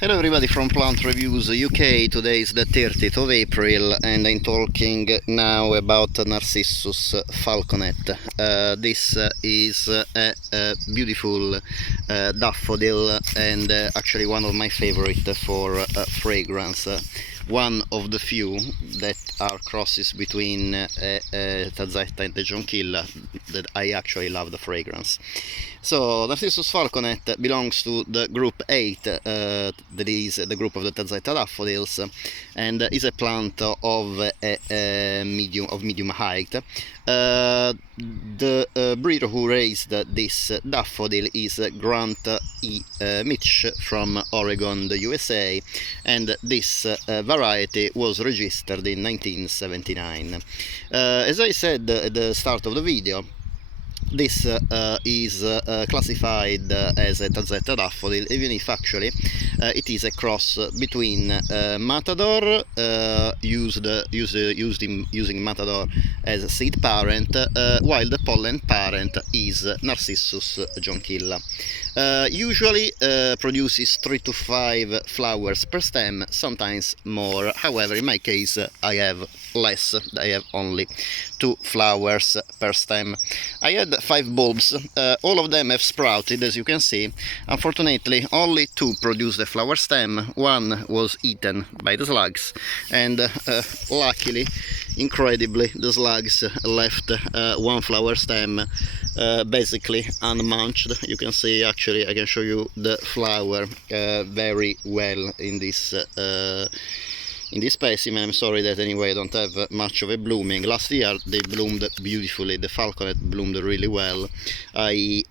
Hello everybody from Plant Reviews UK. Today is the 30th of April and I'm talking now about Narcissus Falconet. This is a beautiful daffodil and actually one of my favorite for fragrance. One of the few that are crosses between Tazetta and the Jonquilla that I actually love the fragrance. So Narcissus Falconet belongs to the group 8, that is the group of the Tazetta daffodils, and is a plant of medium height. The breeder who raised this daffodil is Grant E. Mitsch from Oregon, the USA, and this variety was registered in 1979. As I said at the start of the video, this is classified as a Tazetta daffodil, even if actually it is a cross between Matador, using Matador as a seed parent, while the pollen parent is Narcissus Jonquilla. Usually produces 3 to 5 flowers per stem, sometimes more. However, in my case I have less. I have only 2 flowers per stem. I had 5 bulbs. All of them have sprouted, as you can see. Unfortunately, only 2 produced a flower stem. 1 was eaten by the slugs, and luckily, incredibly, the slugs left 1 flower stem basically unmunched. You can see, actually I can show you the flower very well in this specimen. I'm sorry that anyway I don't have much of a blooming. Last year they bloomed beautifully, the falconet bloomed really well. I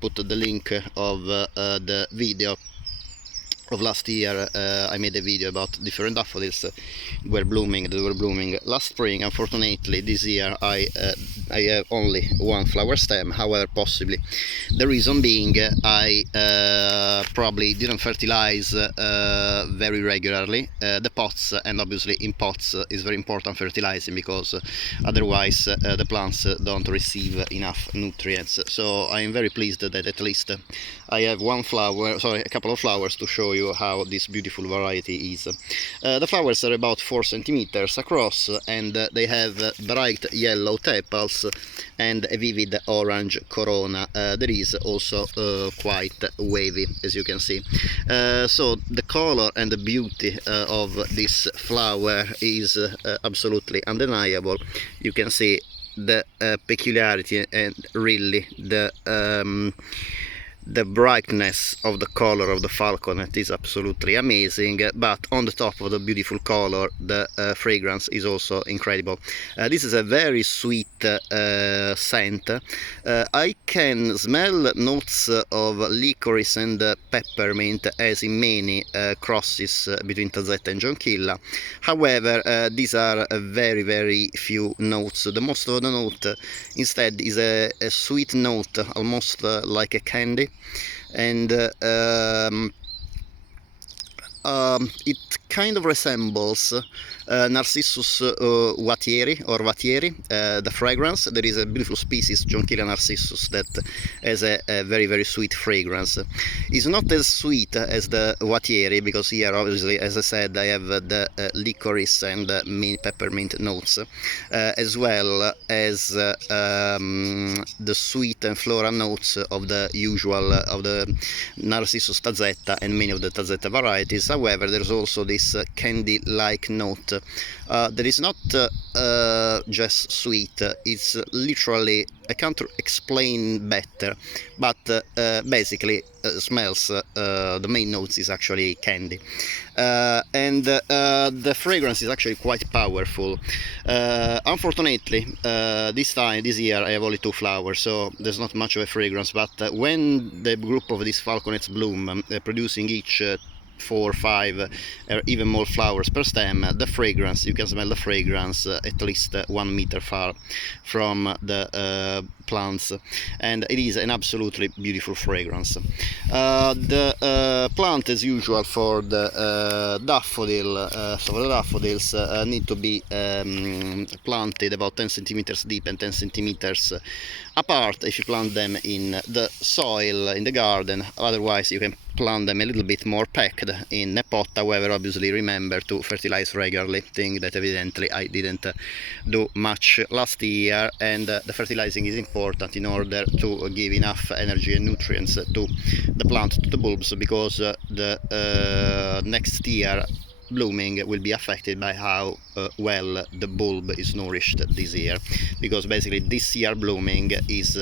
put the link of the video of last year. I made a video about different daffodils that were blooming last spring. Unfortunately this year I have only 1 flower stem. However, possibly the reason being I probably didn't fertilize very regularly the pots, and obviously in pots is very important fertilizing, because otherwise the plants don't receive enough nutrients. So I am very pleased that at least I have a couple of flowers to show you how this beautiful variety is. The flowers are about 4 centimeters across, and they have bright yellow tepals and a vivid orange corona. That is also quite wavy, as you can see. So the color and the beauty of this flower is absolutely undeniable. You can see the peculiarity and really the brightness of the color of the falconet is absolutely amazing, but on the top of the beautiful color, the fragrance is also incredible. This is a very sweet scent. I can smell notes of licorice and peppermint, as in many crosses between Tazetta and Jonquilla. However, these are very few notes. The most of the note instead is a sweet note, almost like a candy, and it kind of resembles Narcissus watieri, the fragrance. There is a beautiful species, Jonquilla narcissus, that has a very sweet fragrance. It's not as sweet as the watieri, because here obviously, as I said, I have the licorice and peppermint notes, as well as the sweet and floral notes of the usual of the Narcissus Tazetta and many of the Tazetta varieties. However, there's also this candy-like note that is not just sweet. It's literally, I can't explain better, but basically smells, the main notes is actually candy, and the fragrance is actually quite powerful. Unfortunately, this year I have only 2 flowers, so there's not much of a fragrance, but when the group of these falconets bloom, producing each 4 or 5 or even more flowers per stem, the fragrance, you can smell the fragrance at least 1 meter far from the plants, and it is an absolutely beautiful fragrance. The plant as usual for the daffodil. So the daffodils need to be planted about 10 centimeters deep and 10 centimeters apart if you plant them in the soil in the garden. Otherwise you can plant them a little bit more packed in a pot. However, obviously remember to fertilize regularly, thing that evidently I didn't do much last year, and the fertilizing is important in order to give enough energy and nutrients to the plant, to the bulbs, because the next year blooming will be affected by how well the bulb is nourished this year, because basically this year blooming is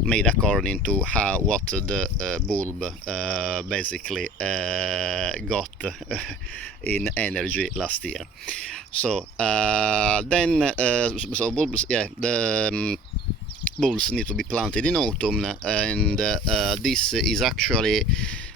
made according to what the bulb basically got in energy last year. So so bulbs, yeah, the bulbs need to be planted in autumn, and this is actually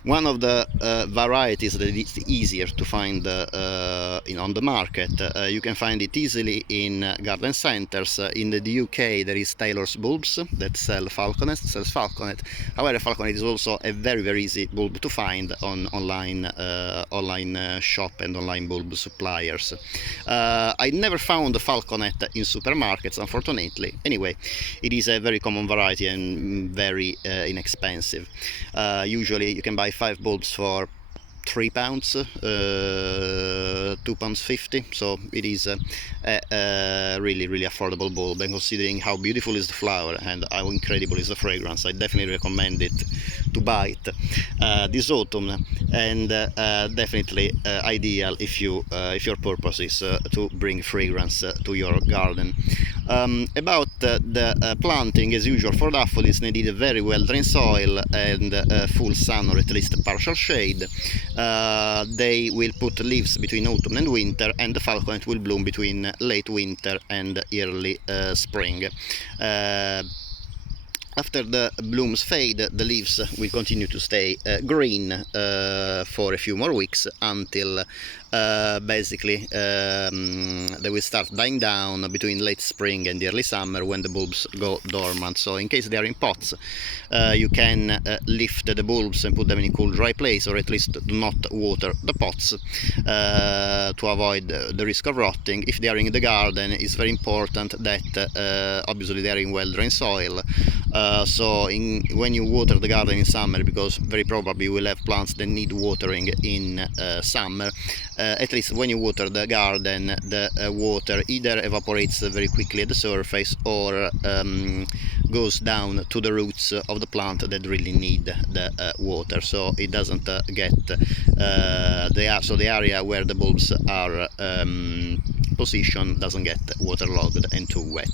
one of the varieties that is easier to find on the market. You can find it easily in garden centers. In the UK there is Taylor's bulbs that sells Falconet. However, Falconet is also a very easy bulb to find on online shop and online bulb suppliers. I never found the Falconet in supermarkets, unfortunately. Anyway, it is a very common variety and very inexpensive. Usually you can buy 5 bulbs for £3, £2.50, so it is a really affordable bulb, and considering how beautiful is the flower and how incredible is the fragrance, I definitely recommend it to buy it this autumn, and definitely ideal if your purpose is to bring fragrance to your garden. About the planting, as usual for daffodils, they need a very well drained soil and full sun, or at least a partial shade. They will put leaves between autumn and winter, and the falconet will bloom between late winter and early spring. After the blooms fade, the leaves will continue to stay green for a few more weeks, until basically they will start dying down between late spring and early summer, when the bulbs go dormant. So in case they are in pots, you can lift the bulbs and put them in a cool dry place, or at least do not water the pots to avoid the risk of rotting. If they are in the garden, it's very important that obviously they are in well drained soil. So when you water the garden in summer, because very probably you will have plants that need watering in summer, at least when you water the garden, the water either evaporates very quickly at the surface, or goes down to the roots of the plant that really need the water, so it doesn't get the area where the bulbs are position doesn't get waterlogged and too wet,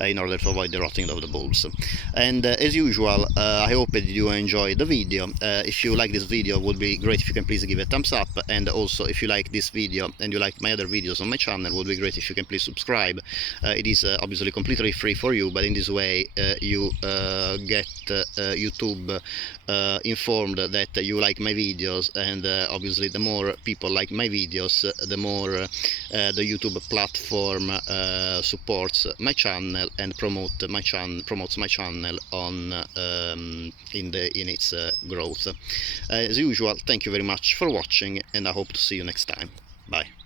in order to avoid the rotting of the bulbs. And as usual, I hope that you enjoyed the video. If you like this video, it would be great if you can please give a thumbs up, and also if you like this video and you like my other videos on my channel, it would be great if you can please subscribe. It is obviously completely free for you, but in this way you get YouTube informed that you like my videos, and obviously the more people like my videos, the more the YouTube platform supports my channel and promotes my channel on in its growth. As usual, thank you very much for watching, and I hope to see you next time. Bye.